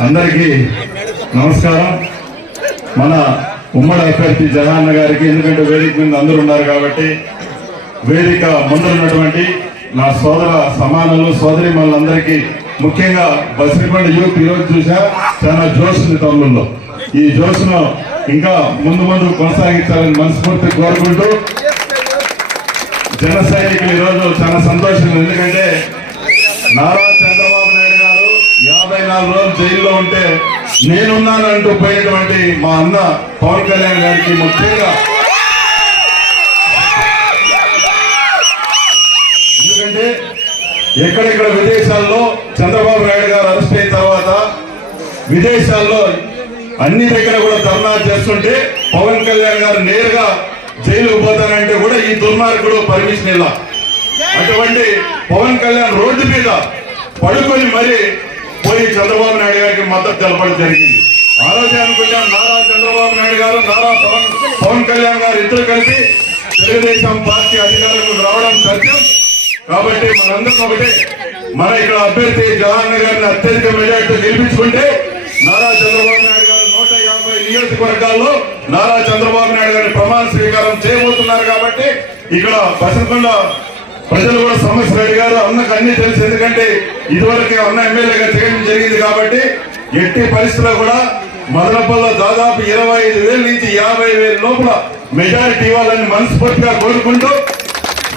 అందరికీ నమస్కారం. మన ఉమ్మడి అభ్యర్థి జగన్ గారికి ఎందుకంటే వేదిక మీద అందరూ ఉన్నారు కాబట్టి వేదిక ముందు ఉన్నటువంటి నా సోదర సమానులు సోదరి మనందరికీ ముఖ్యంగా బసిరిపండి యూత్ ఈరోజు చూసా చాలా జోష్ ఉంది తమ్ముళ్ళు. ఈ జోష్ను ఇంకా ముందు ముందు కొనసాగించాలని మనస్ఫూర్తి కోరుకుంటూ జన సైనికులు ఈరోజు చాలా సంతోషం ఎందుకంటే నారా నాలుగు రోజులు జైల్లో ఉంటే నేనున్నానంటూ పోయినటువంటి మా అన్న పవన్ కళ్యాణ్ గారికి ముఖ్యంగా. ఎందుకంటే ఎక్కడెక్కడ విదేశాల్లో చంద్రబాబు నాయుడు గారు అరెస్ట్ అయిన తర్వాత విదేశాల్లో అన్ని దగ్గర కూడా ధర్నా చేస్తుంటే పవన్ కళ్యాణ్ గారు నేరుగా జైలుకు పోతానంటే కూడా ఈ దుర్మార్గుడు పర్మిషన్ ఇలా అటువంటి పవన్ కళ్యాణ్ రోడ్డు మీద పడుకొని మరి పోయి చంద్రబాబు నాయుడు గారికి మద్దతు తెలపడం జరిగింది. ఆ రోజే అనుకుంటాం నారా చంద్రబాబు నాయుడు గారు నారా పవన్ పవన్ కళ్యాణ్ గారు ఇద్దరు కలిసి తెలుగుదేశం పార్టీ అధికారులకు రావడం సత్యం. కాబట్టి మనందరం ఒకటే మన ఇక్కడ అభ్యర్థి జగన్ గారిని అత్యధిక మెజార్టీ గెలిపించుకుంటే నారా చంద్రబాబు నాయుడు గారు నూట యాభై నియోజకవర్గాల్లో నారా చంద్రబాబు నాయుడు గారి ప్రమాణ స్వీకారం చేయబోతున్నారు కాబట్టి ఇక్కడ బసంకొండ ప్రజలు కూడా సమస్యలు అడిగారు అన్నకు అన్ని తెలుసు. ఎందుకంటే ఇదివరకే అన్న ఎమ్మెల్యేగా చేయడం జరిగింది కాబట్టి ఎట్టి పరిస్థితుల్లో కూడా మదనపల్లిలో దాదాపు ఇరవై ఐదు వేల నుంచి యాభై వేల లోపల మెజారిటీ ఇవ్వాలని మనస్ఫూర్తిగా కోరుకుంటూ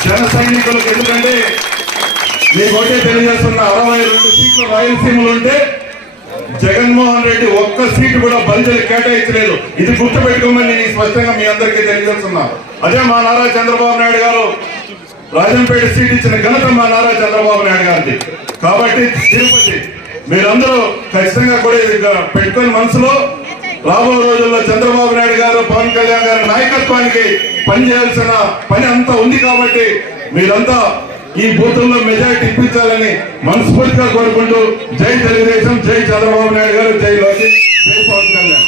జన సైనికులకు ఎందుకంటే మీకు ఒకటే తెలియజేస్తున్న అరవై రెండు సీట్లు రాయలసీమలు ఉంటే జగన్మోహన్ రెడ్డి ఒక్క సీటు కూడా బలిజలు కేటాయించలేదు. ఇది గుర్తుపెట్టుకోమని నేను స్పష్టంగా మీ అందరికీ తెలియజేస్తున్నా. అదే మా నారా చంద్రబాబు నాయుడు గారు రాజంపేట సీట్ ఇచ్చిన ఘనత మా నారా చంద్రబాబు నాయుడు గారిది. కాబట్టి తిరుపతి మీరందరూ ఖచ్చితంగా కూడా ఇది పెట్టుకొని మనసులో రాబో రోజుల్లో చంద్రబాబు నాయుడు గారు పవన్ కళ్యాణ్ గారి నాయకత్వానికి పనిచేయాల్సిన పని అంతా ఉంది కాబట్టి మీరంతా ఈ బూతుల్లో మెజారిటీ ఇప్పించాలని మనస్ఫూర్తిగా కోరుకుంటూ జై తెలుగుదేశం జై చంద్రబాబు నాయుడు గారు జై లోకి జై పవన్ కళ్యాణ్.